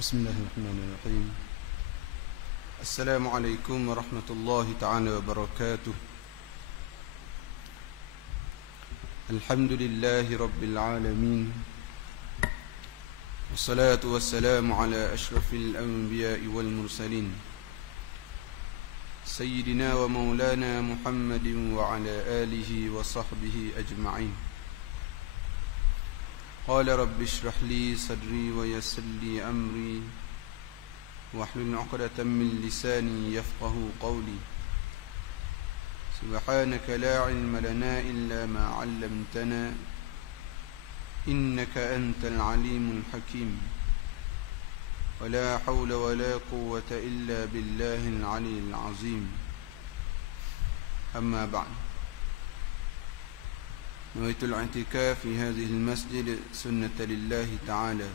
بسم الله الرحمن الرحيم. السلام عليكم ورحمة الله تعالى وبركاته. الحمد لله رب العالمين، والصلاة والسلام على أشرف الأنبياء والمرسلين سيدنا ومولانا محمد وعلى آله وصحبه أجمعين. قال رب اشرح لي صدري ويسر لي أمري واحلل عقدة من لساني يفقه قولي. سبحانك لا علم لنا إلا ما علمتنا إنك أنت العليم الحكيم. ولا حول ولا قوة إلا بالله العلي العظيم. أما بعد، نويت الاعتكاف في هذه المسجد سنة لله تعالى.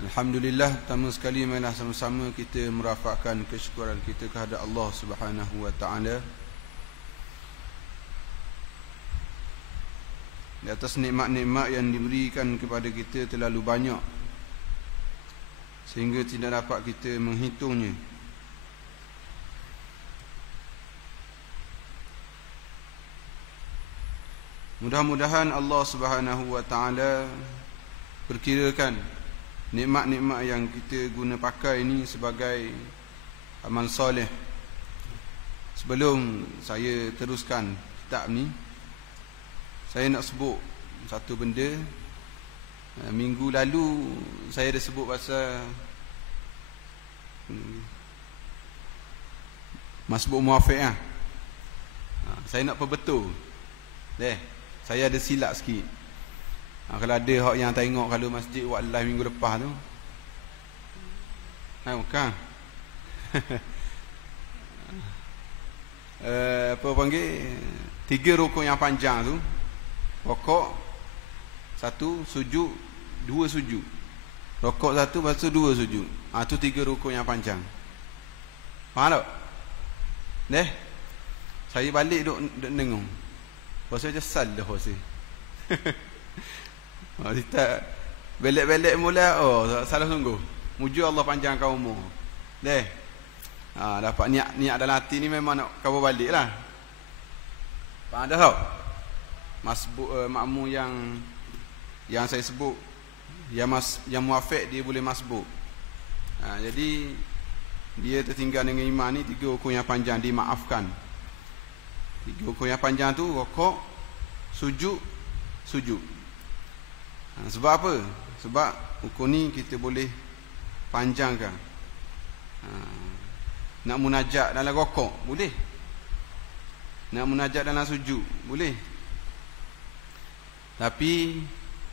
Alhamdulillah, pertama sekali marilah sama-sama kita merafakkan kesyukuran kita kepada Allah Subhanahu wa taala di atas nikmat-nikmat yang diberikan kepada kita terlalu banyak sehingga tidak dapat kita menghitungnya. Mudah-mudahan Allah Subhanahu wa taala perkirakan nikmat-nikmat yang kita guna pakai ini sebagai amal soleh. Sebelum saya teruskan kitab ni, saya nak sebut satu benda. Minggu lalu saya dah sebut pasal masbuk muafiq. Saya nak perbetul. Saya ada silap sikit. Kalau ada hak yang tengok kalau masjid buat live minggu lepas tu, bukan apa panggil 3 rukun yang panjang tu, rokok 1, sujud 2, sujud. Rokok 1, lepas tu 2 sujud. Tu 3 rukun yang panjang. Faham tak? Saya balik duk dengung. Pasal je salah pasal. Kita belek-belek mula, salah sungguh. Muju Allah panjangkan umur. Dapat niat dalam hati ni memang nak cover balik lah. Faham dah tak? Makmum yang saya sebut, yang muafiq dia boleh masbuk. Jadi dia tertinggal dengan iman ni 3 rukun yang panjang dimaafkan. 3 rukun yang panjang tu rokok, sujud. Sebab apa? Sebab rukun ni kita boleh panjangkan. Nak munajat dalam rokok boleh. Nak munajat dalam sujud boleh. Tapi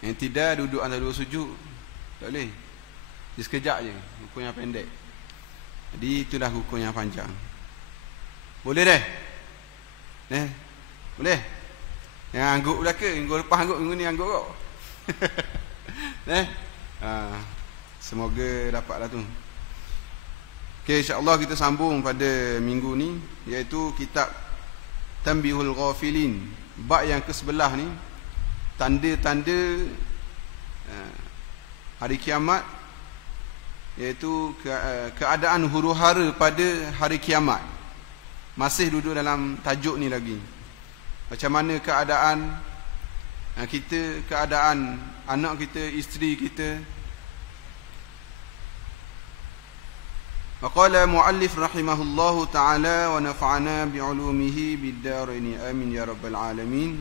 yang tidak duduk antara 2 sujud tak boleh. Dia sekejap je, rukun yang pendek. Jadi itulah rukun yang panjang. Boleh dah? Boleh? Yang angguk belaka, minggu lepas angguk, minggu ni angguk kok. Semoga dapatlah tu. Okey, insya-Allah kita sambung pada minggu ni, iaitu kitab Tanbihul Ghafilin. Bab yang ke-11 ni, tanda-tanda hari kiamat, iaitu keadaan huru-hara pada hari kiamat. Masih duduk dalam tajuk ni lagi. Macam mana keadaan kita, keadaan anak kita, isteri kita. Waqala muallif rahimahullahu ta'ala wa nafa'ana bi'ulumihi bid-daraini amin ya rabbal alamin.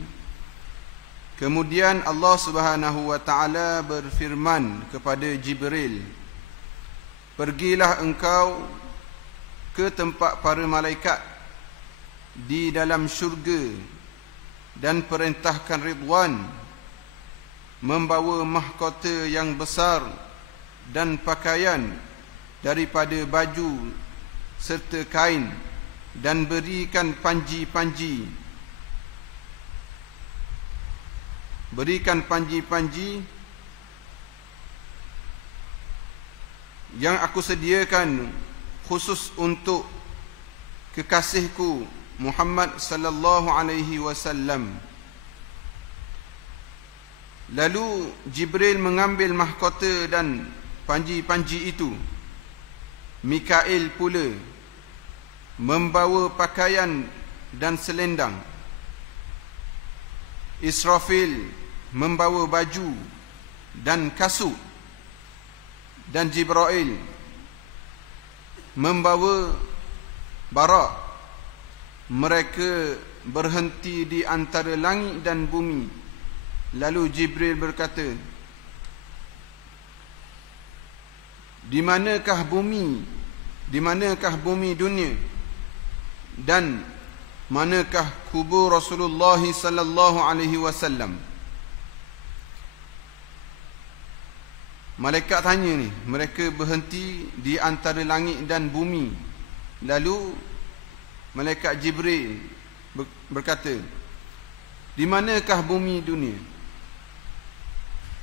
Kemudian Allah Subhanahu wa taala berfirman kepada Jibril, "Pergilah engkau ke tempat para malaikat di dalam syurga dan perintahkan Ridwan membawa mahkota yang besar dan pakaian daripada baju serta kain, dan berikan panji-panji yang aku sediakan khusus untuk kekasihku Muhammad sallallahu alaihi wasallam. Lalu Jibril mengambil mahkota dan panji-panji itu. Mikail pula membawa pakaian dan selendang. Israfil membawa baju dan kasut. Dan Jibril membawa barak. Mereka berhenti di antara langit dan bumi. Lalu Jibril berkata, di manakah bumi? Di manakah bumi dunia? Dan manakah kubur Rasulullah sallallahu alaihi wasallam? Malaikat tanya ni, mereka berhenti di antara langit dan bumi. Lalu malaikat Jibril berkata, di manakah bumi dunia?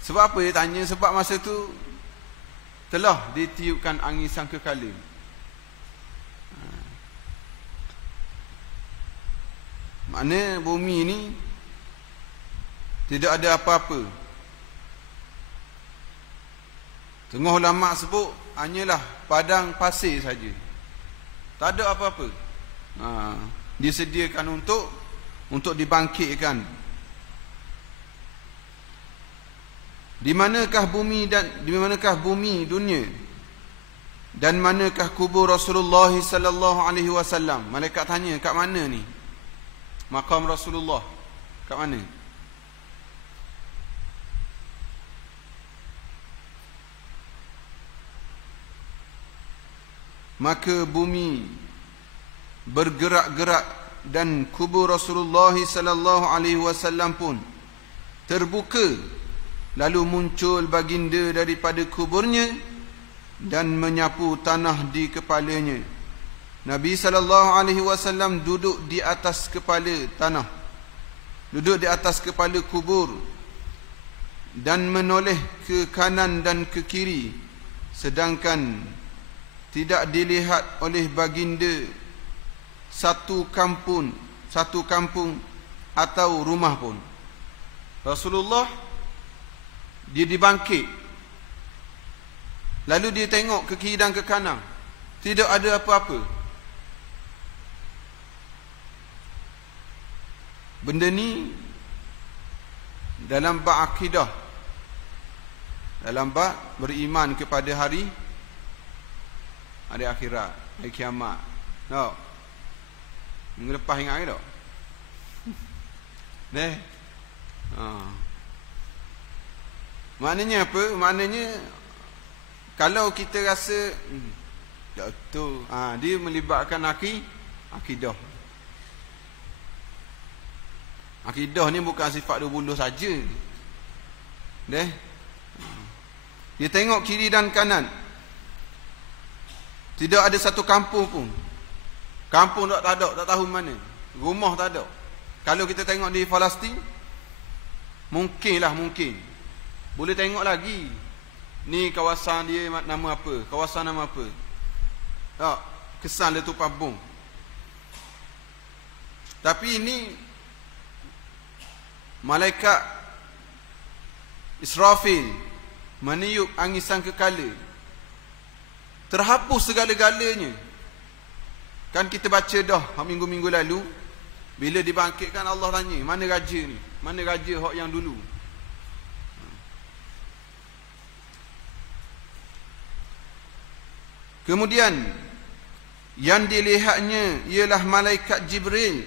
Sebab apa dia tanya? Sebab masa tu telah ditiupkan angin sangkakala. Makna bumi ni tidak ada apa-apa. Tengah ulama sebut hanyalah padang pasir saja. Tak ada apa-apa. Disediakan untuk dibangkitkan. Di manakah bumi dan di manakah bumi dunia? Dan manakah kubur Rasulullah sallallahu alaihi wasallam? Malaikat tanya, kat mana ni? Makam Rasulullah kat mana? Maka bumi bergerak-gerak dan kubur Rasulullah sallallahu alaihi wasallam pun terbuka. Lalu muncul baginda daripada kuburnya dan menyapu tanah di kepalanya. Nabi sallallahu alaihi wasallam duduk di atas kepala tanah, duduk di atas kepala kubur dan menoleh ke kanan dan ke kiri, sedangkan tidak dilihat oleh baginda satu kampung atau rumah pun. Rasulullah dia dibangkit, lalu dia tengok ke kiri dan ke kanan, tidak ada apa-apa. Benda ni dalam bab akidah, dalam bab beriman kepada hari akhirat, hari kiamat. No. Minggu lepas ingat ke tak? Maknanya apa? Maknanya kalau kita rasa tak betul, dia melibatkan akidah. Akidah ni bukan sifat 20 saja. Dia tengok kiri dan kanan, tidak ada satu kampung pun. Kampung tak ada, tak tahu mana. Rumah tak ada. Kalau kita tengok di Palestin, mungkin. Boleh tengok lagi. Ni kawasan dia nama apa? Kawasan nama apa? Tak, kesan letupan bom. Tapi ini malaikat Israfil meniup angin sangkakala. Terhapus segala-galanya. Kan kita baca dah minggu-minggu lalu, bila dibangkitkan Allah tanya, mana raja ni? Mana raja hak yang dulu? Kemudian yang dilihatnya ialah malaikat Jibril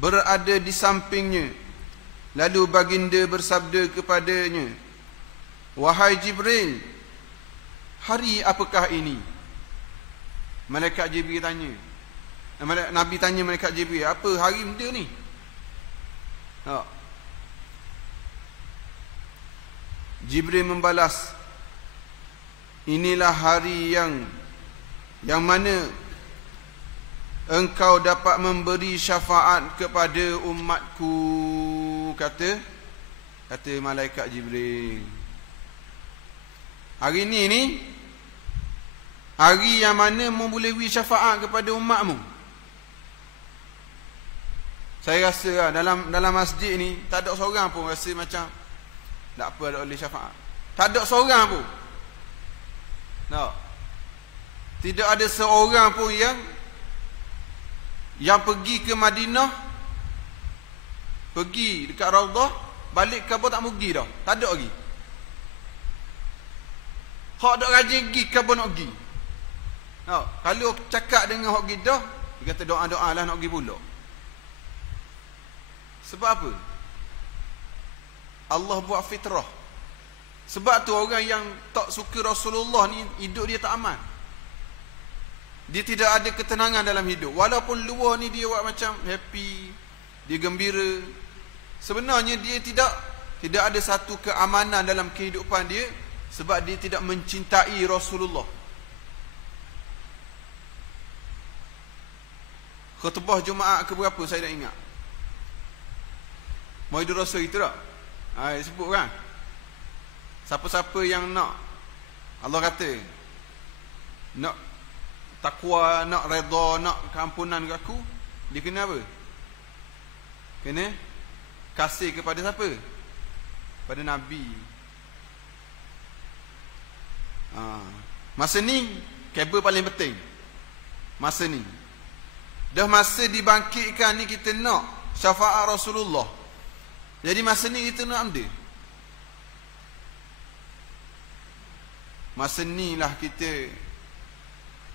berada di sampingnya. Lalu baginda bersabda kepadanya, wahai Jibril, hari apakah ini? Malaikat Jibril tanya. Nabi tanya malaikat Jibril, apa hari benda ni? Jibril membalas, inilah hari yang mana engkau dapat memberi syafaat kepada umatku, kata malaikat Jibril. Hari ni hari yang mana mu boleh beri syafaat kepada umatmu. Saya rasa dalam masjid ni tak ada seorang pun rasa macam tak apa ada oleh syafaat. Tak ada seorang pun. No. Tidak ada seorang pun yang pergi ke Madinah, pergi dekat Raudah, balik Kaabah tak mau pergi dah. Tak ada lagi. Hak dak rajin pergi Kaabah nak pergi. No. Kalau cakap dengan hak pergi dah, dia kata doa-doa lah nak pergi pula. Sebab apa? Allah buat fitrah. Sebab tu orang yang tak suka Rasulullah ni hidup dia tak aman. Dia tidak ada ketenangan dalam hidup. Walaupun luar ni dia buat macam happy, dia gembira, sebenarnya dia tidak ada satu keamanan dalam kehidupan dia sebab dia tidak mencintai Rasulullah. Khutbah Jumaat ke berapa saya tak ingat. Maulidur Rasul itu tak? Disebut kan? Siapa-siapa yang nak, Allah kata, nak takwa, nak redha, nak keampunan ke aku, dia kena apa? Kena kasih kepada siapa? Pada Nabi. Masa ni kabel paling penting. Masa ni dah masa dibangkitkan ni, kita nak syafaat Rasulullah. Jadi masa ni kita nak ambil. Masa ni lah kita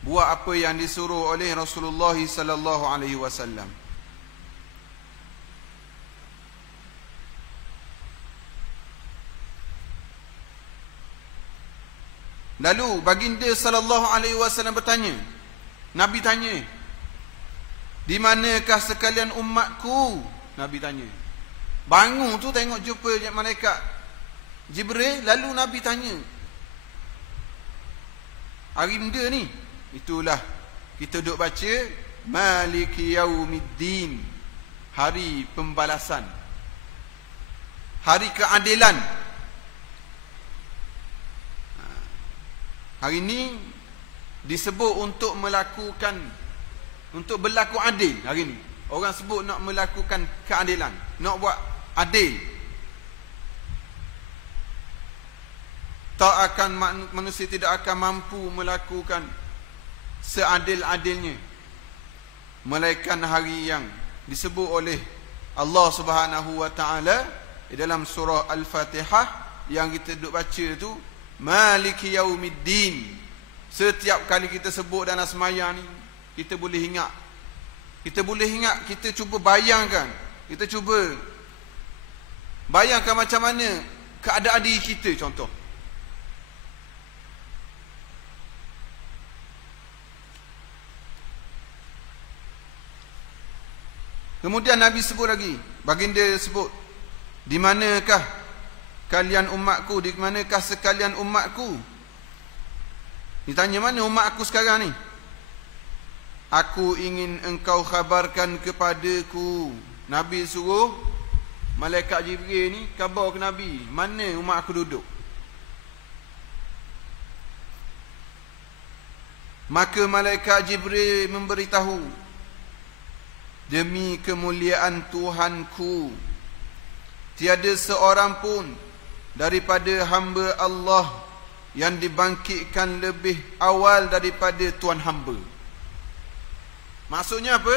buat apa yang disuruh oleh Rasulullah sallallahu alaihi wasallam. Lalu baginda sallallahu alaihi wasallam bertanya, Nabi tanya, di manakah sekalian umatku? Nabi tanya. Bangun tu tengok jumpa malaikat Jibril, lalu Nabi tanya. Hari benda ni, itulah kita duk baca Maliki Yaumiddin, hari pembalasan, hari keadilan. Hari ni disebut untuk berlaku adil. Hari ni orang sebut nak melakukan keadilan, nak buat adil. Manusia tidak akan mampu melakukan seadil-adilnya melainkan hari yang disebut oleh Allah Subhanahu wa taala di dalam surah Al-Fatihah yang kita duk baca tu, Maliki Yaumiddin. Setiap kali kita sebut dalam sembahyang ni, kita boleh ingat, kita cuba bayangkan, kita cuba bayangkan macam mana keadaan diri kita. Contoh, kemudian Nabi sebut lagi, baginda sebut, di manakah kalian umatku, di manakah sekalian umatku? Ditanya, mana umat aku sekarang ni? Aku ingin engkau khabarkan kepadaku. Nabi suruh malaikat Jibril ni khabar ke Nabi, mana umat aku duduk. Maka malaikat Jibril memberitahu, demi kemuliaan Tuhanku, tiada seorang pun daripada hamba Allah yang dibangkitkan lebih awal daripada Tuhan hamba. Maksudnya apa?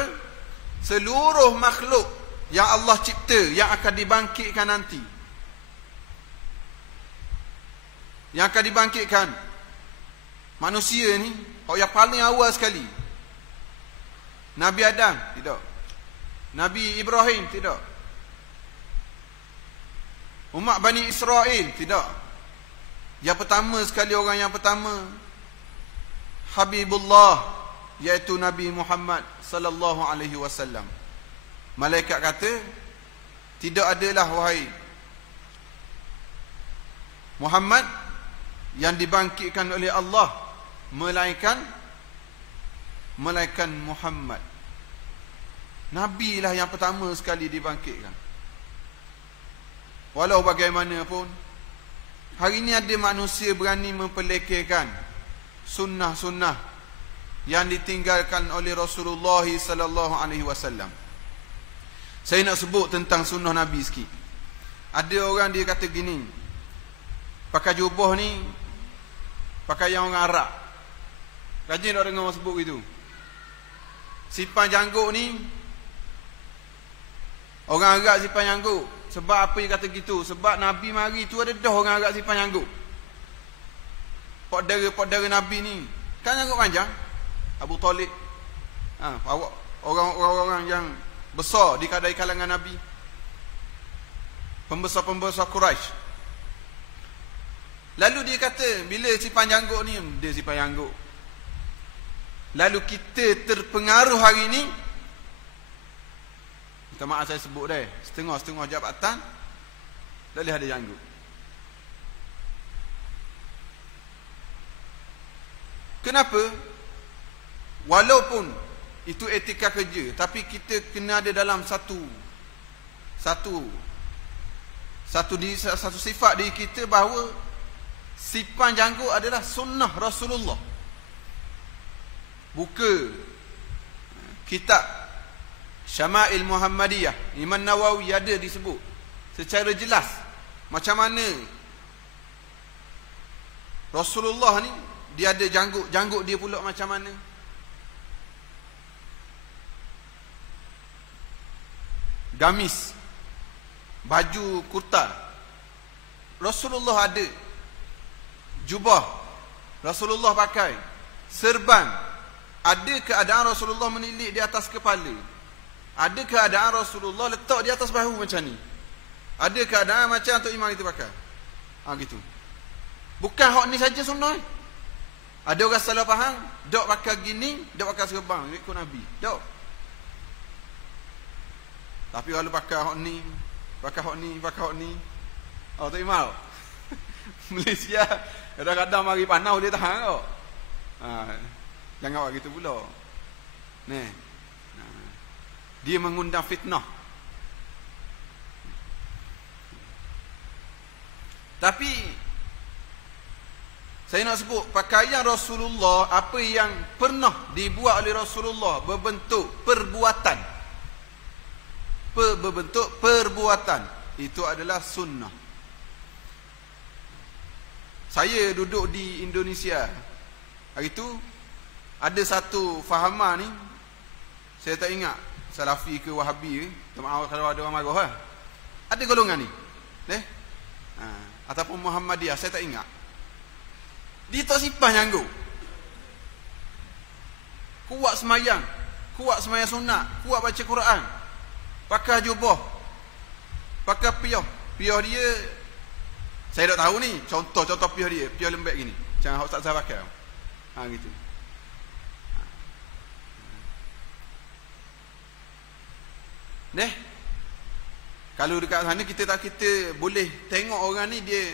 Seluruh makhluk yang Allah cipta yang akan dibangkitkan nanti, yang akan dibangkitkan, manusia ni yang paling awal sekali. Nabi Adam tidak, Nabi Ibrahim tidak, umat Bani Israel tidak. Yang pertama sekali, orang yang pertama, Habibullah, iaitu Nabi Muhammad sallallahu alaihi wasallam. Malaikat kata, tidak adalah wahai Muhammad yang dibangkitkan oleh Allah melainkan Muhammad. Nabi lah yang pertama sekali dibangkitkan. Walau bagaimanapun, hari ini ada manusia berani mempelekehkan sunnah-sunnah yang ditinggalkan oleh Rasulullah sallallahu alaihi wasallam. Saya nak sebut tentang sunnah Nabi sikit. Ada orang dia kata gini, pakai jubah ni pakai yang orang Arab. Rajin tak dengar orang sebut gitu. Sipan janggut ni orang Arab sipan janggut. Sebab apa dia kata gitu? Sebab Nabi mari tu ada dah orang Arab sipan janggut. Pak dara Nabi ni kan janggut panjang. Abu Talib, orang-orang yang besar di kalangan Nabi, pembesar-pembesar Quraisy. Lalu dia kata bila sipan janggut ni, dia sipan janggut. Lalu kita terpengaruh hari ni, minta maaf saya sebut dah, setengah-setengah jabatan dah lihat ada janggut. Kenapa? Walaupun itu etika kerja, tapi kita kena ada dalam satu sifat diri kita bahawa sipan janggut adalah sunnah Rasulullah. Buka kitab Syama'il Muhammadiyah, Imam Nawawi ada disebut secara jelas macam mana Rasulullah ni dia ada janggut dia pula macam mana. Gamis, baju kurta Rasulullah ada, jubah Rasulullah pakai, serban ada keadaan Rasulullah menilik di atas kepala, ada keadaan Rasulullah letak di atas bahu macam ni, ada keadaan macam Tok Imam itu pakai. Gitu. Bukan hak ni saja sunnah. Ada orang salah faham, dok pakai gini, dok pakai serban ikut Nabi. Dok. Tapi kalau pakai hak ni, pakai hak ni. Tok Imam. Malaysia kadang-kadang mari panau dia tahan kau. Jangan buat gitu pula. Ni. Dia mengundang fitnah. Tapi saya nak sebut pakaian Rasulullah, apa yang pernah dibuat oleh Rasulullah berbentuk perbuatan. Berbentuk perbuatan itu adalah sunnah. Saya duduk di Indonesia hari itu, ada satu fahaman ni, saya tak ingat Salafi ke Wahabi ke, maaf kalau ada orang marah ada golongan ni ataupun Muhammadiyah, saya tak ingat. Dia tak simpan janggut, kuat semayang sunat, kuat baca Quran, pakai jubah, pakai piyah dia saya tak tahu ni, contoh piyah lembek gini, jangan Ustaz saya pakai gitu. Kalau dekat sana kita boleh tengok orang ni dia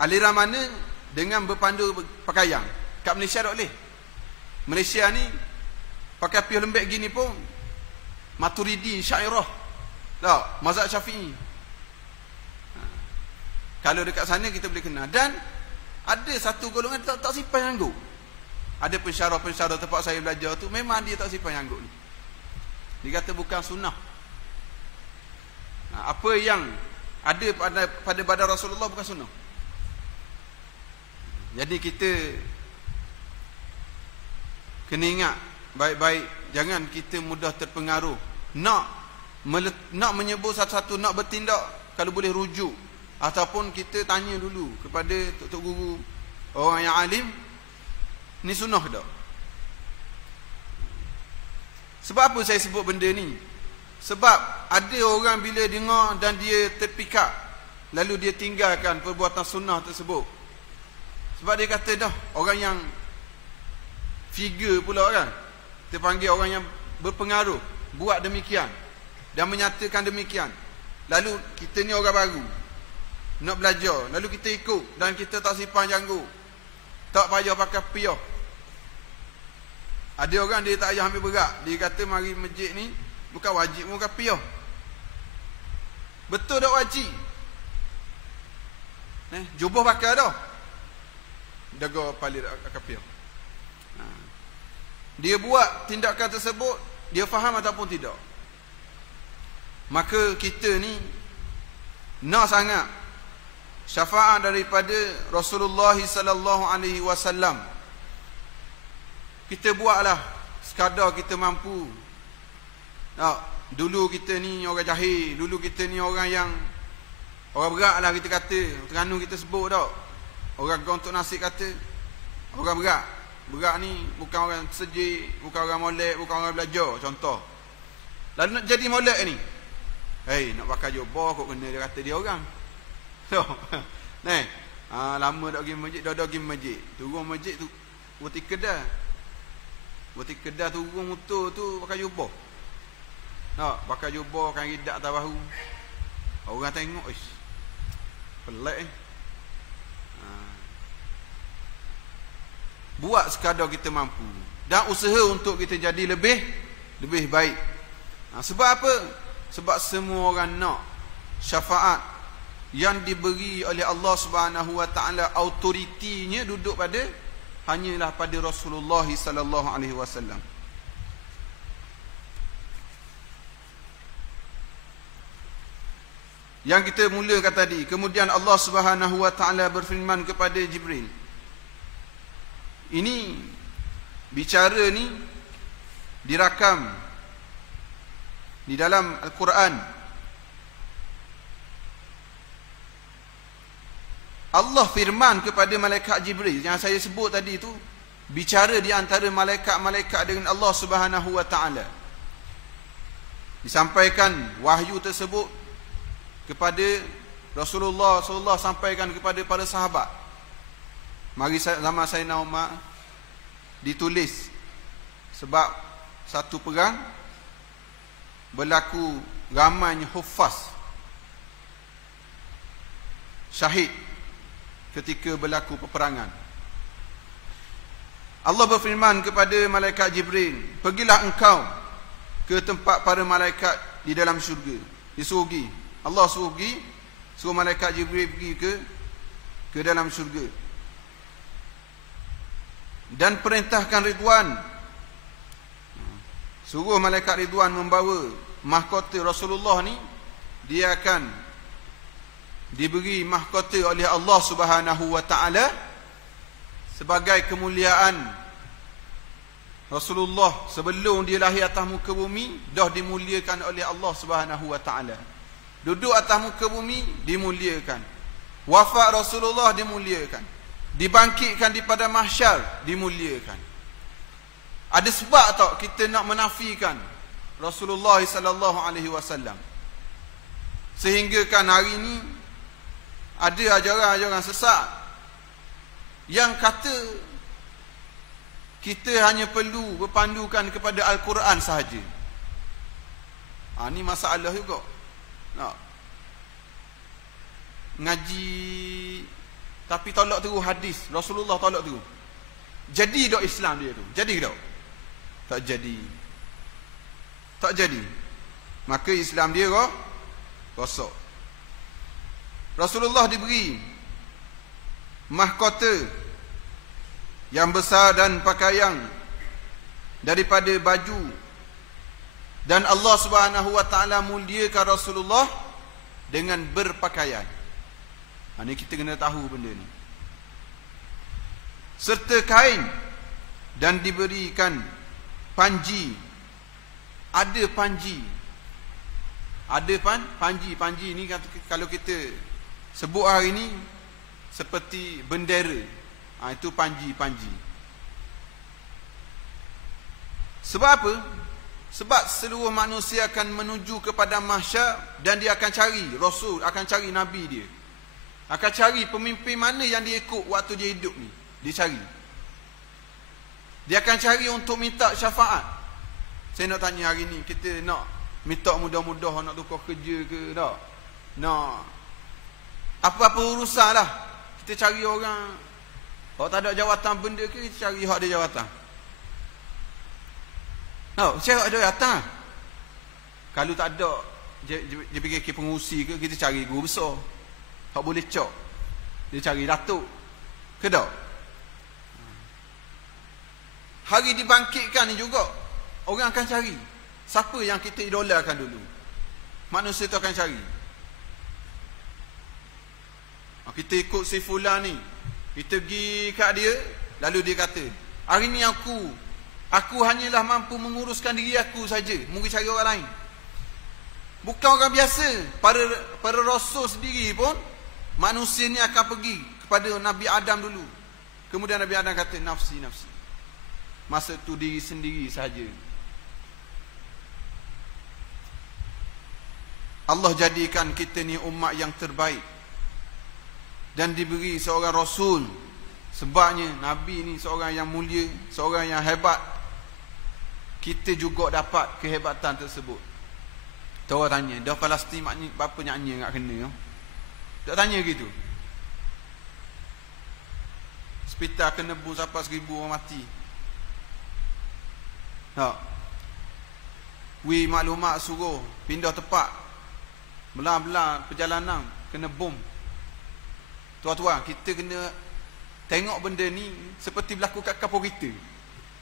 aliran mana dengan berpandu pakaian. Kat Malaysia tak boleh. Malaysia ni pakai piyah lembek gini pun Maturidi, Syairah. Tak, mazhab Syafi'i. Kalau dekat sana kita boleh kenal. Dan ada satu golongan tak simpan janggut. Ada pensyarah tempat saya belajar tu memang dia tak simpan janggut ni. Dia kata bukan sunnah. Apa yang ada pada badan Rasulullah bukan sunnah. Jadi kita kena ingat baik-baik, jangan kita mudah terpengaruh. Nak menyebut satu-satu, nak bertindak, kalau boleh rujuk ataupun kita tanya dulu kepada tok guru, orang yang alim, ni sunnah ke tak? Sebab apa saya sebut benda ni? Sebab ada orang bila dengar dan dia terpikat, lalu dia tinggalkan perbuatan sunnah tersebut. Sebab dia kata dah, orang yang figure pula kan, terpanggil orang yang berpengaruh, buat demikian dan menyatakan demikian. Lalu kita ni orang baru, nak belajar, lalu kita ikut dan kita tak simpan janggut, tak payah pakai piyah. Ada orang dia tak payah ambil berat, dia kata mari masjid ni bukan wajib pakai piyah. Betul tak wajib? Jubah pakai dah, daga palit pakai piyah. Dia buat tindakan tersebut dia faham ataupun tidak. Maka kita ni nak sangat syafaat daripada Rasulullah sallallahu alaihi wasallam. Kita buatlah sekadar kita mampu. Dulu kita ni orang jahil, dulu kita ni orang yang orang berat lah kita kata. Terengganu kita sebut tak. Orang gontok nasi kata orang berat. Berat ni bukan orang sejik, bukan orang molek, bukan orang belajar, contoh. Lalu nak jadi molek ni, nak pakai jubah kok kena dia kata dia orang. Nah, lama tak pergi masjid, dah pergi masjid. Turun masjid tu berarti kedai. Berarti kedai turun motor tu pakai jubah. Pakai jubah kan ridak atas bahu. Orang tengok, pelik Buat sekadar kita mampu dan usaha untuk kita jadi lebih baik. Sebab apa? Sebab semua orang nak syafaat yang diberi oleh Allah Subhanahu wa taala, autoritinya duduk pada hanyalah pada Rasulullah sallallahu alaihi wasallam. Yang kita mulakan tadi, kemudian Allah Subhanahu wa taala berfirman kepada Jibril. Ini bicara ni dirakam di dalam Al-Quran. Allah firman kepada malaikat Jibril yang saya sebut tadi tu, bicara di antara malaikat-malaikat dengan Allah Subhanahu wa taala. Disampaikan wahyu tersebut kepada Rasulullah sallallahu alaihi wasallam, sampaikan kepada para sahabat. Mari zaman Sayyidina Umar ditulis sebab satu perang berlaku ramainya huffaz syahid ketika berlaku peperangan. Allah berfirman kepada malaikat Jibril, pergilah engkau ke tempat para malaikat di dalam syurga. Disuruh pergi. Allah suruh pergi, suruh malaikat Jibril pergi ke dalam syurga. Dan perintahkan Ridwan, suruh malaikat Ridwan membawa mahkota Rasulullah ni. Dia akan diberi mahkota oleh Allah Subhanahu wa taala sebagai kemuliaan Rasulullah. Sebelum dia lahir atas muka bumi, dah dimuliakan oleh Allah Subhanahu wa taala. Duduk atas muka bumi dimuliakan. Wafat Rasulullah dimuliakan. Dibangkitkan di pada mahsyar dimuliakan. Ada sebab tak kita nak menafikan Rasulullah sallallahu alaihi wasallam? Sehingga kan hari ini ada ajaran-ajaran sesat yang kata kita hanya perlu berpandukan kepada Al-Quran sahaja. Ini masalah juga. Ngaji tapi tolak terus hadis Rasulullah, tolak terus. Jadi tak Islam dia tu? Jadi tak? Tak jadi. Tak jadi. Maka Islam dia rosak. Rasulullah diberi mahkota yang besar dan pakaian daripada baju, dan Allah Subhanahu wa taala muliakan Rasulullah dengan berpakaian. Ini kita kena tahu benda ni. Serta kain, dan diberikan panji. Ada panji. Ada panji. Panji ni kalau kita sebut hari ni seperti bendera. Itu panji. Sebab apa? Sebab seluruh manusia akan menuju kepada mahsyar, dan dia akan cari Rasul, akan cari Nabi dia. Akan cari pemimpin mana yang dia ikut waktu dia hidup ni. Dia cari. Dia akan cari untuk minta syafaat. Saya nak tanya hari ni, kita nak minta mudah-mudah nak tukar kerja ke tak? Nak apa-apa urusan lah, kita cari orang. Kalau tak ada jawatan benda ke, kita cari hak dia jawatan. Saya ada jawatan. Kalau tak ada, dia pergi pengurusi ke, kita cari guru besar. Tak boleh cok. Dia cari datuk. Ke tak? Hari dibangkitkan ni juga, orang akan cari. Siapa yang kita idolakan dulu? Manusia tu akan cari. Kita ikut si fulan ni, kita pergi kat dia, lalu dia kata, hari ni aku hanyalah mampu menguruskan diri aku saja, mungkin cari orang lain. Bukan orang biasa. Para rasul sendiri pun, manusia ni akan pergi kepada Nabi Adam dulu. Kemudian Nabi Adam kata, nafsi, nafsi. Masa tu diri sendiri saja. Allah jadikan kita ni umat yang terbaik dan diberi seorang rasul. Sebabnya Nabi ni seorang yang mulia, seorang yang hebat. Kita juga dapat kehebatan tersebut. Tu orang tanya, dah Palestin maknanya berapa nyanyi nak kena? Tak tanya gitu. Hospital kena nebus sampai 1000 orang mati. Maklumat suruh pindah tempat, belah-belah perjalanan kena bom. Tuan-tuan, kita kena tengok benda ni seperti berlaku kat kampung kita.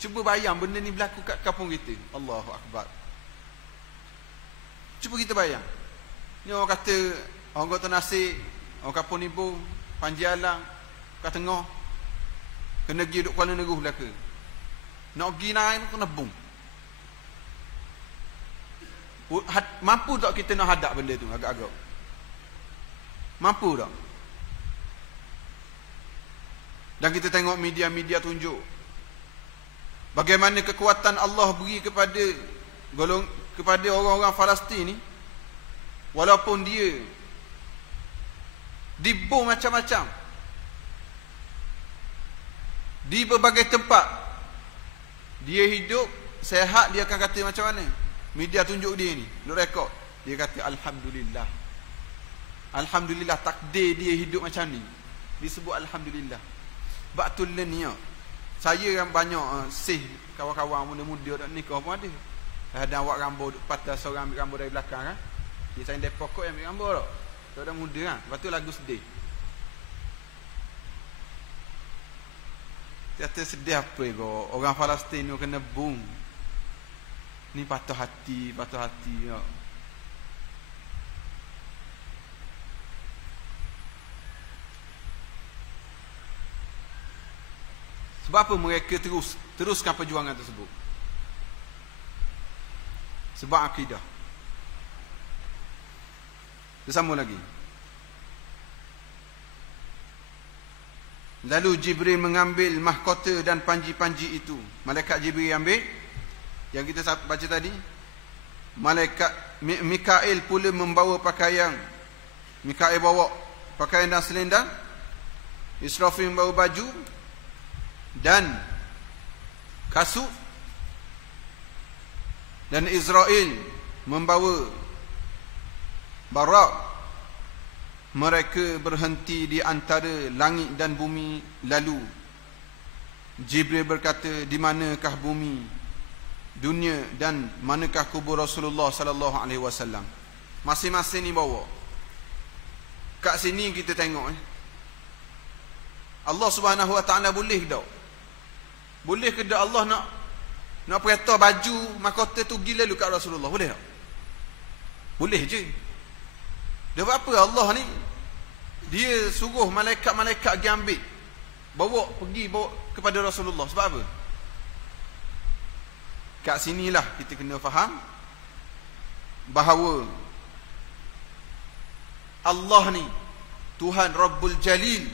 Cuba bayang benda ni berlaku kat kampung kita. Allahu Akbar. Cuba kita bayang. Ni orang kata, orang kata Nasir, orang kampung Nibu, Panji Alang, kat tengah, kena pergi duduk Kuala Neruh belaka. Nak pergi naik kena bom. Mampu tak kita nak hadap benda tu agak-agak? Mampu tak? Dan kita tengok media-media tunjuk bagaimana kekuatan Allah beri kepada orang-orang Palestin ni, walaupun dia dibom macam-macam di berbagai tempat, dia hidup sehat, dia akan kata macam mana? Media tunjuk dia ni, nak rekod, dia kata Alhamdulillah, Alhamdulillah, takdir dia hidup macam ni, disebut Alhamdulillah. Baktul ni ya. Saya yang banyak kawan-kawan muda-muda tak nikah pun ada. Ada awak rambut patah seorang ambil rambut dari belakang kan. Dia saya Depok yang ambil rambut tak. Tu ada muda kan. Lepas tu lagu sedih. Kata sedih apa kau? Orang Palestin tu kena boom. Ni patah hati ya. Sebab apa mereka teruskan perjuangan tersebut? Sebab akidah. Bersama lagi. Lalu Jibril mengambil mahkota dan panji-panji itu. Malaikat Jibril ambil, yang kita baca tadi. Malaikat Mikail pula membawa pakaian. Mikail bawa pakaian dan selendang. Israfil membawa baju dan kasut, dan Israel membawa barak. Mereka berhenti di antara langit dan bumi. Lalu Jibril berkata, di manakah bumi, dunia, dan manakah kubur Rasulullah sallallahu alaihi wasallam? Masing-masing ni bawa. Kat sini kita tengok Allah Subhanahu wa taala boleh ke tak? Boleh ke tak Allah nak perintah baju mahkota tu gila lu kat Rasulullah? Boleh tak? Boleh je. Dia buat apa Allah ni? Dia suruh malaikat-malaikat pergi ambil, bawa kepada Rasulullah. Sebab apa? Kat sinilah kita kena faham bahawa Allah ni Tuhan Rabbul Jalil,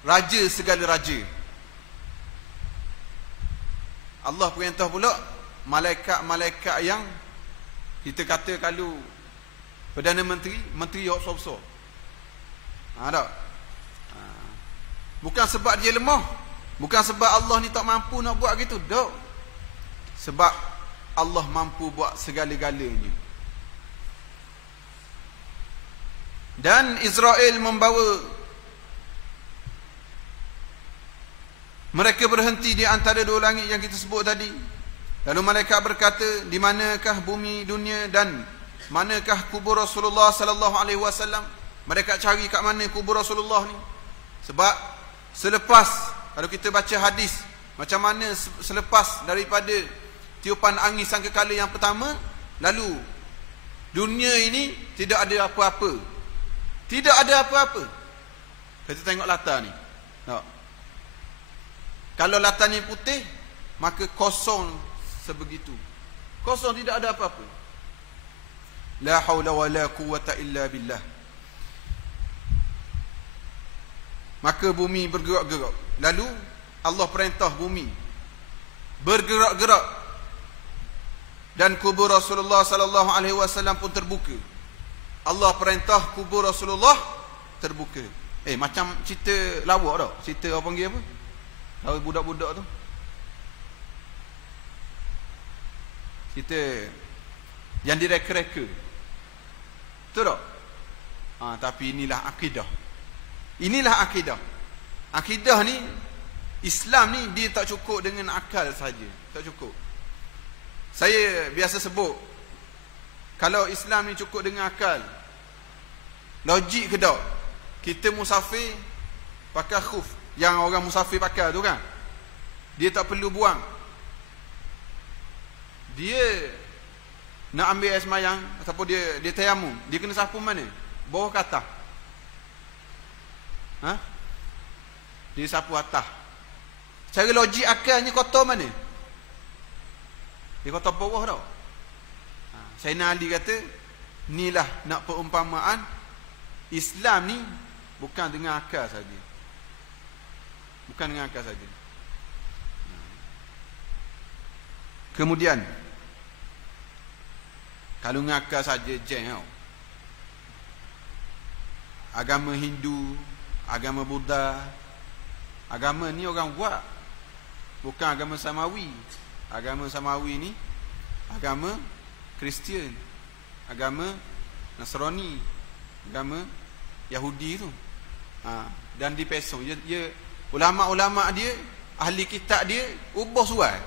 Raja segala raja. Allah perintah pula malaikat-malaikat yang kita kata kalau Perdana Menteri hok besar-besar. Tak? Bukan sebab dia lemah, bukan sebab Allah ni tak mampu nak buat gitu, tak. Sebab Allah mampu buat segala-galanya. Dan Israel membawa, mereka berhenti di antara dua langit yang kita sebut tadi. Lalu malaikat berkata, di manakah bumi, dunia, dan manakah kubur Rasulullah sallallahu alaihi wasallam? Mereka cari kat mana kubur Rasulullah ni. Sebab selepas, kalau kita baca hadis, macam mana selepas daripada tiupan angin sangkakala yang pertama, Lalu dunia ini tidak ada apa-apa. Tidak ada apa-apa. Kita tengok latar ni. Tak. Kalau latar ni putih, maka kosong sebegitu. Kosong, tidak ada apa-apa. La haula wala quwwata illa billah. Maka bumi bergerak-gerak. Lalu Allah perintah bumi bergerak-gerak, dan kubur Rasulullah sallallahu alaihi wasallam pun terbuka. Allah perintah kubur Rasulullah terbuka. Macam cerita lawak tak? Cerita apa panggil apa? Tahu budak-budak tu? Cerita yang direka-reka. Betul tak? Tapi inilah akidah. Inilah akidah. Akidah ni, Islam ni dia tak cukup dengan akal saja. Tak cukup. Saya biasa sebut, kalau Islam ni cukup dengan akal, logik ke tak? Kita musafir pakai khuf, yang orang musafir pakai tu kan, dia tak perlu buang. Dia nak ambil air semayang ataupun dia tayamum, dia kena sapu mana? Bawah ke atas? Dia sapu atas. Cara logik akalnya kotor mana? Dia kotor bawah tau. Sayyidina Ali kata, inilah nak perumpamaan Islam ni bukan dengan akal saja. Bukan dengan akal saja. Kemudian, kalau dengan akal saja jeng tau. Agama Hindu, agama Buddha, agama ni orang buat. Bukan agama Samawi. Agama Samawi ni agama Kristian, agama Nasrani, agama Yahudi tu. Dan di peso dia ulama-ulama dia, ahli kitab dia ubah suai.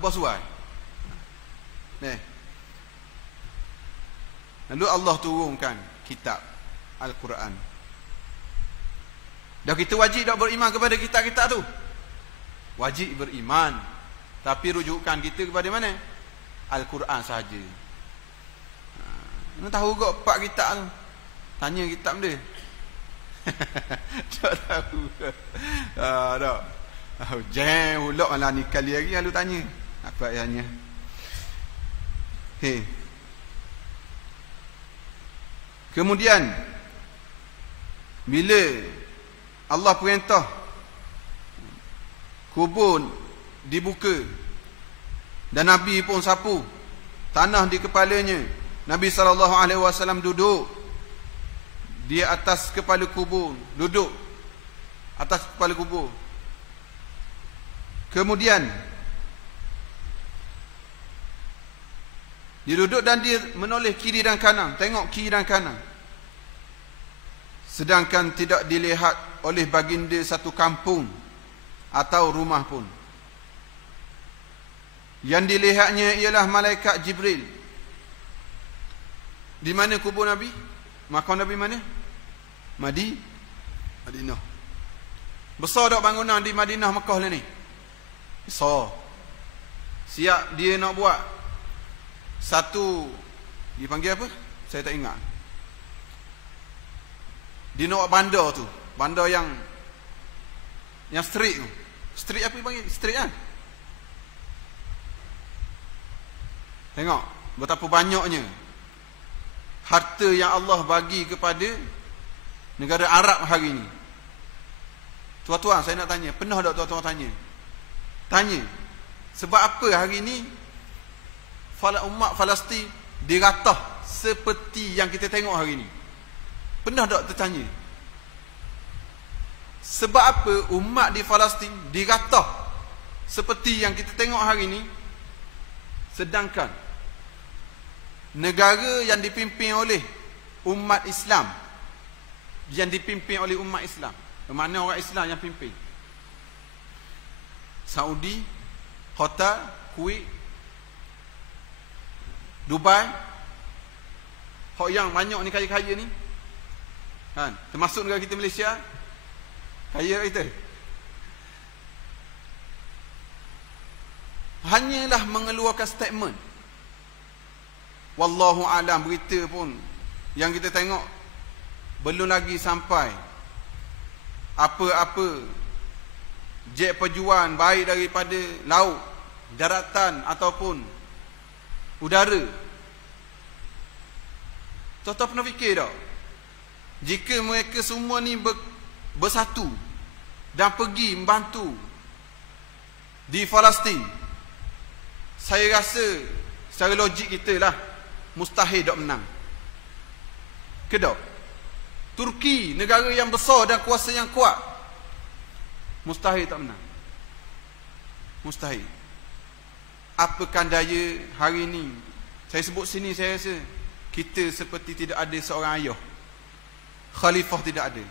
Ubah suai. Lalu Allah turunkan kitab Al-Quran. Dah kita wajib tak beriman kepada kitab-kitab tu? Wajib beriman. Tapi rujukan kita kepada mana? Al-Quran sahaja. Nak tahu kok 4 kitab tu? Tanya kitab dia. Tak tahu. Tak. Jangan ulok lah ni kali lagi lalu tanya. Apa ayahnya? Kemudian bila Allah perintah kubur dibuka dan Nabi pun sapu tanah di kepalanya, Nabi SAW duduk di atas kepala kubur, duduk atas kepala kubur. Kemudian dia duduk dan dia menoleh kiri dan kanan, tengok kiri dan kanan. Sedangkan tidak dilihat oleh baginda satu kampung atau rumah pun. Yang dilihatnya ialah malaikat Jibril. Di mana kubur Nabi? Makam Nabi mana? Madinah. Besar tak bangunan di Madinah Mekah ni? Besar. Siap dia nak buat satu, dipanggil apa? Saya tak ingat. Dia nak buat bandar tu. Bandar yang street tu. Street apa dipanggil? Street kan? Tengok betapa banyaknya harta yang Allah bagi kepada negara Arab hari ini. Tuan-tuan, saya nak tanya, pernah tak tuan-tuan tanya? Tanya, sebab apa hari ini umat Palestin diratah seperti yang kita tengok hari ini? Pernah tak tertanya? Sebab apa umat di Palestin diratah seperti yang kita tengok hari ini, sedangkan negara yang dipimpin oleh umat Islam, mana orang Islam yang pimpin? Saudi, Qatar, Kuwait, Dubai. Hak yang banyak ni kaya-kaya ni kan, termasuk negara kita Malaysia, kaya kita. Hanyalah mengeluarkan statement wallahu alam, berita pun yang kita tengok belum lagi sampai apa-apa jet perjuangan, baik daripada laut, daratan ataupun udara. Tuan-tuan pernah fikir tak, jika mereka semua ni bersatu dan pergi membantu di Palestin, saya rasa secara logik kita lah mustahil tak menang. Ke tak? Turki, negara yang besar dan kuasa yang kuat, mustahil tak menang. Mustahil. Apakah daya hari ini? Saya sebut sini, saya rasa kita seperti tidak ada seorang ayah. Khalifah tidak ada.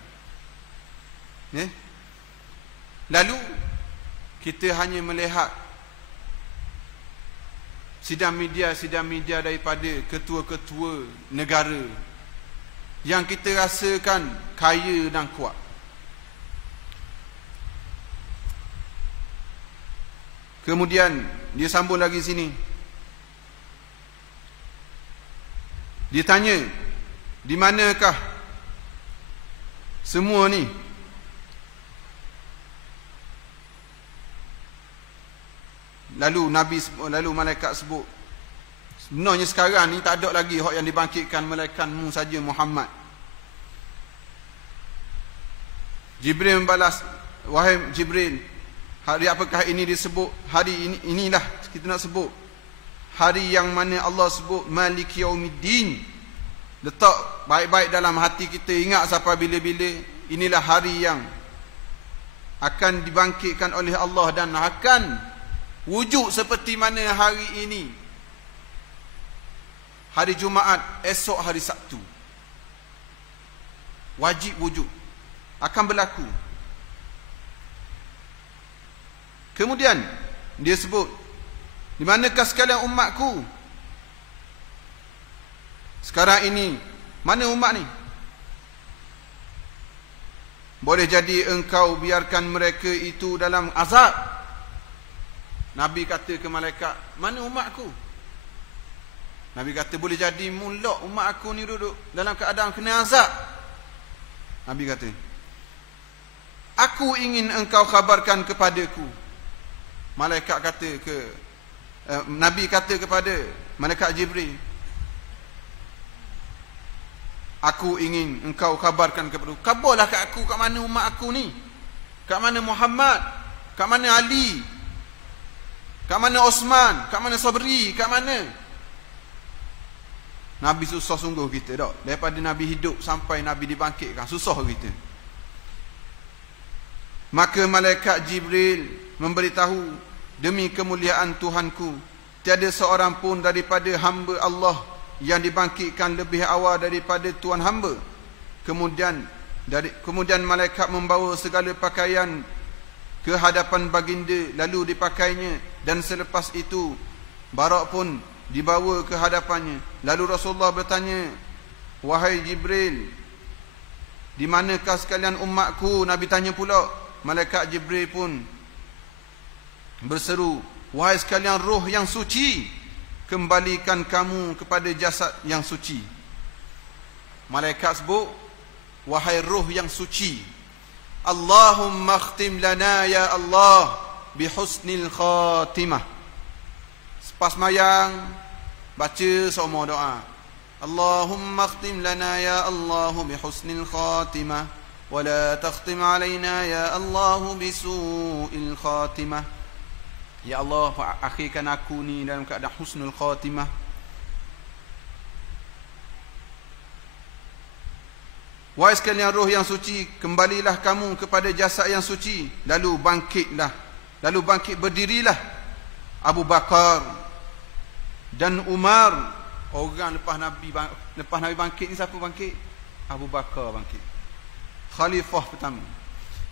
Lalu kita hanya melihat sidang media daripada ketua-ketua negara yang kita rasakan kaya dan kuat. Kemudian dia sambung lagi sini. Dia tanya, di manakah semua ni? Lalu malaikat sebut, sebenarnya sekarang ni tak ada lagi hak yang dibangkitkan malaikatmu saja Muhammad. Jibril membalas, wahai Jibril, hari apakah ini disebut? Hari inilah kita nak sebut. Hari yang mana Allah sebut Malik Yaumiddin. Letak baik-baik dalam hati kita, ingat sampai bila-bila. Inilah hari yang akan dibangkitkan oleh Allah dan akan wujud seperti mana hari ini, hari Jumaat, esok hari Sabtu. Wajib wujud, akan berlaku. Kemudian dia sebut, di manakah sekalian umatku? Sekarang ini mana umat ni? Boleh jadi engkau biarkan mereka itu dalam azab. Nabi kata ke malaikat, mana umatku? Nabi kata, boleh jadi mulak umat aku ni duduk dalam keadaan kena azab. Nabi kata, aku ingin engkau khabarkan kepadaku. Malaikat kata Nabi kata kepada malaikat Jibril, aku ingin engkau khabarkan kepadaku. Khabarlah kat aku, kat mana umat aku ni? Kat mana Muhammad? Kat mana Ali? Kat mana Osman? Kat mana Sabri? Kat mana? Nabi susah sungguh kita tak? Daripada Nabi hidup sampai Nabi dibangkitkan, susah kita. Maka malaikat Jibril memberitahu, demi kemuliaan Tuhanku, tiada seorang pun daripada hamba Allah yang dibangkitkan lebih awal daripada Tuhan hamba. Kemudian malaikat membawa segala pakaian ke hadapan baginda, lalu dipakainya, dan selepas itu barak pun dibawa ke hadapannya. Lalu Rasulullah bertanya, wahai Jibril, di manakah sekalian umatku? Nabi tanya pula. Malaikat Jibril pun berseru, wahai sekalian roh yang suci, kembalikan kamu kepada jasad yang suci. Malaikat sebut, wahai roh yang suci, Allahumma khtim lana ya Allah bihusnil khatimah. Selepas mayang baca semua doa, Allahumma khtim lana ya Allah bihusnil khatimah, wa la takhtim alaina ya Allah bisu'il khatimah. Ya Allah, akhirkan aku ni dalam keadaan husnul khatimah. Wahai sekalian roh yang suci, kembalilah kamu kepada jasad yang suci. Lalu bangkit berdirilah Abu Bakar dan Umar. Orang lepas Nabi bangkit ni siapa bangkit? Abu Bakar bangkit, khalifah pertama.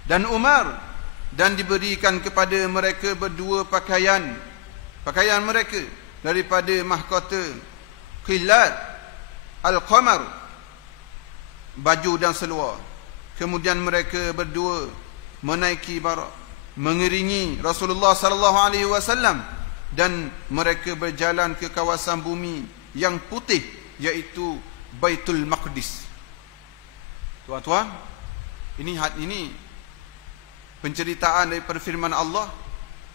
Dan Umar, dan diberikan kepada mereka berdua pakaian mereka daripada mahkota Qillat Al-Qamar, baju dan seluar. Kemudian mereka berdua menaiki barak, mengiringi Rasulullah sallallahu alaihi wasallam, dan mereka berjalan ke kawasan bumi yang putih, iaitu Baitul Maqdis. Tuan-tuan, ini penceritaan daripada firman Allah.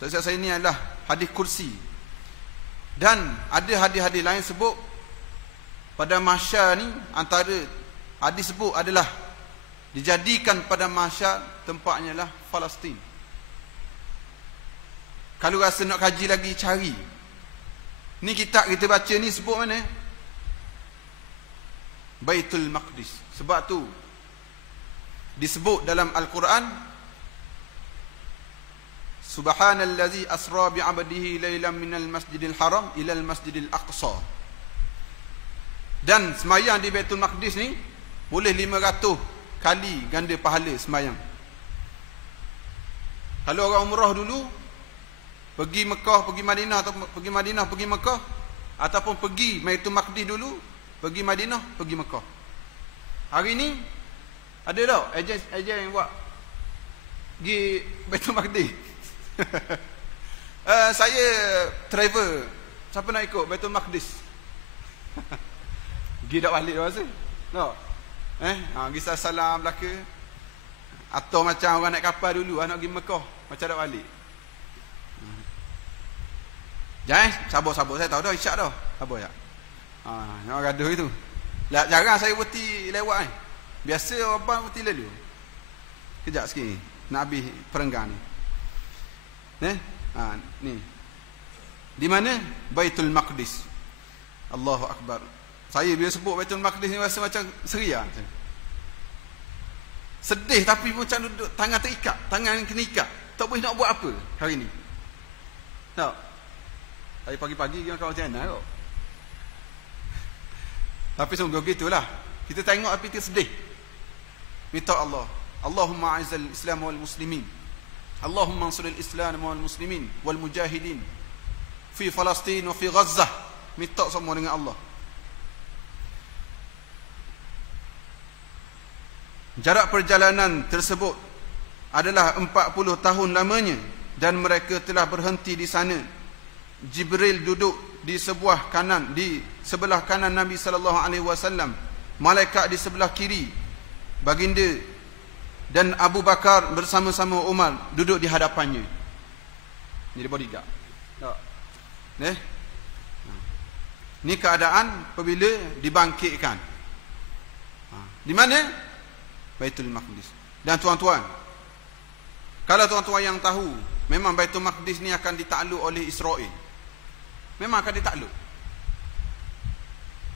Tak silap saya, ini adalah hadis kursi. Dan ada hadis-hadis lain sebut pada mahsyar ni, antara hadis sebut adalah dijadikan pada mahsyar tempatnya lah Palestin. Kalau rasa nak kaji lagi, cari. Ni kitab kita baca ni sebut mana? Baitul Maqdis. Sebab tu disebut dalam Al-Quran, Subhanallazi asra bi'abdihi laylan minal masjidil haram ilal masjidil aqsa. Dan semayang di Baitul Maqdis ni boleh 500 kali ganda pahala semayang. Kalau orang umrah dulu pergi Mekah, pergi Madinah, atau pergi Madinah, pergi Mekah, ataupun pergi Baitul Maqdis dulu, pergi Madinah, pergi Mekah. Hari ni ada tak ejen yang buat pergi Baitul Maqdis? Saya travel, siapa nak ikut Baitul Maqdis? Pergi tak balik rasa? Tak? Pergi salam belaka. Atau macam orang naik kapal dulu, nak pergi Mekah, macam tak balik. Jangan, sabar-sabar, saya tahu dah isyak dah. Sabar ya. Nak gaduh itu. Lah jarang saya berhenti lewat ni. Biasa abang berhenti lalu. Kejap sikit ni, nak habis perenggan ni. Ni. Di mana? Baitul Maqdis. Allahu Akbar. Saya bila sebut Baitul Maqdis ni rasa macam seria. Sedih tapi macam duduk tangan terikat, tangan kena ikat. Tak boleh nak buat apa hari ni. Tak. Hari pagi-pagi kita kau macam mana kau? Tapi sungguh gitulah. Kita tengok tapi kita sedih. Minta Allah, Allahumma a'izzal Islam wal muslimin. Allahumma ansur al-Islam wal muslimin wal mujahidin fi Palestin wa fi Gaza. Minta semua dengan Allah. Jarak perjalanan tersebut adalah 40 tahun lamanya, dan mereka telah berhenti di sana. Jibril duduk di sebelah kanan Nabi sallallahu alaihi wasallam, malaikat di sebelah kiri baginda, dan Abu Bakar bersama-sama Umar duduk di hadapannya. Jadi bodyguard. Ni keadaan apabila dibangkitkan. Di mana? Baitul Maqdis. Dan tuan-tuan, kalau tuan-tuan yang tahu, memang Baitul Maqdis ni akan ditakluk oleh Israel. Memang akan ditakluk.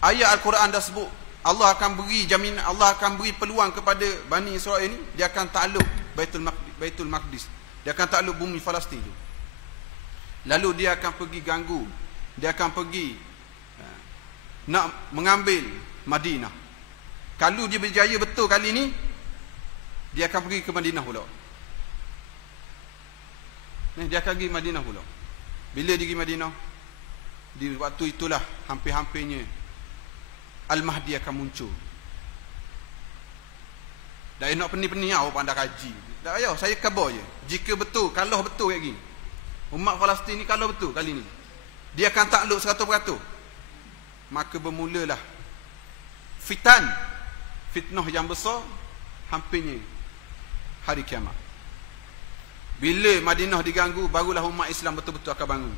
Ayat Al-Quran dah sebut, Allah akan beri jaminan, Allah akan beri peluang kepada Bani Israel ni, dia akan takluk Baitul Maqdis. Dia akan takluk bumi Palestin tu. Lalu dia akan pergi ganggu, dia akan pergi nak mengambil Madinah. Kalau dia berjaya betul kali ni, dia akan pergi ke Madinah pula. Dia akan pergi Madinah pula. Bila dia pergi Madinah, di waktu itulah hampir-hampirnya Al-Mahdi akan muncul. Dah nak pening-pening awak pandai kaji. Tak payah, saya khabar je. Jika betul, kalau betul kayak gini, umat Palestin ni kalau betul kali ni, dia akan takluk 100%. Maka bermulalah fitnah yang besar, hampirnya hari kiamat. Bila Madinah diganggu, barulah umat Islam betul-betul akan bangun.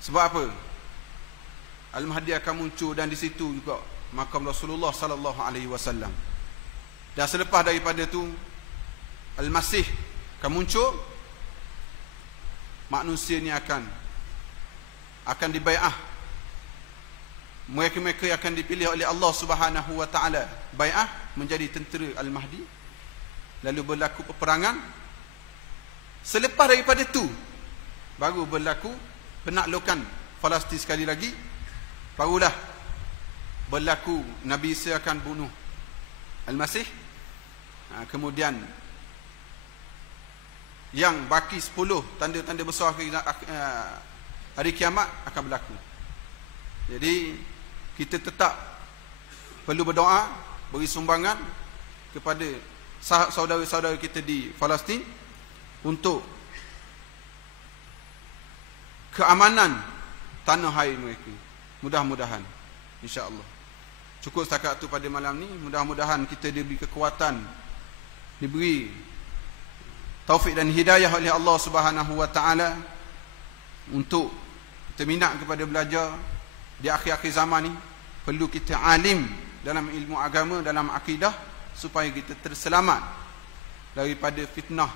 Sebab apa? Al-Mahdi akan muncul, dan di situ juga makam Rasulullah sallallahu alaihi wasallam. Dan selepas daripada tu, Al-Masih akan muncul. Manusia ni akan dibai'ah. Mereka yang akan dipilih oleh Allah Subhanahu wa taala, bai'ah menjadi tentera Al-Mahdi. Lalu berlaku peperangan. Selepas daripada tu, baru berlaku penaklukan Palestin sekali lagi. Barulah berlaku Nabi Isa akan bunuh Al-Masih. Kemudian yang baki 10 tanda-tanda besar hari kiamat akan berlaku. Jadi kita tetap perlu berdoa, beri sumbangan kepada saudara-saudara kita di Palestin untuk keamanan tanah air mereka. Mudah-mudahan, insya-Allah. Cukup setakat tu pada malam ni. Mudah-mudahan kita diberi kekuatan, diberi taufik dan hidayah oleh Allah Subhanahu wa taala untuk kita minat kepada belajar. Di akhir-akhir zaman ni perlu kita alim dalam ilmu agama, dalam akidah, supaya kita terselamat daripada fitnah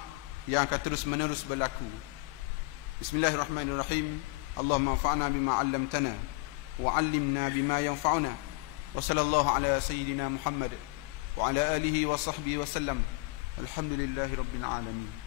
yang akan terus menerus berlaku. Bismillahirrahmanirrahim. Allahumma anfa'na bima 'allamtana wa 'allimna bima yanfa'una. Wa sallallahu ala sayyidina Muhammad wa ala alihi wa sahbihi wa sallam. Alhamdulillahi rabbil alamin.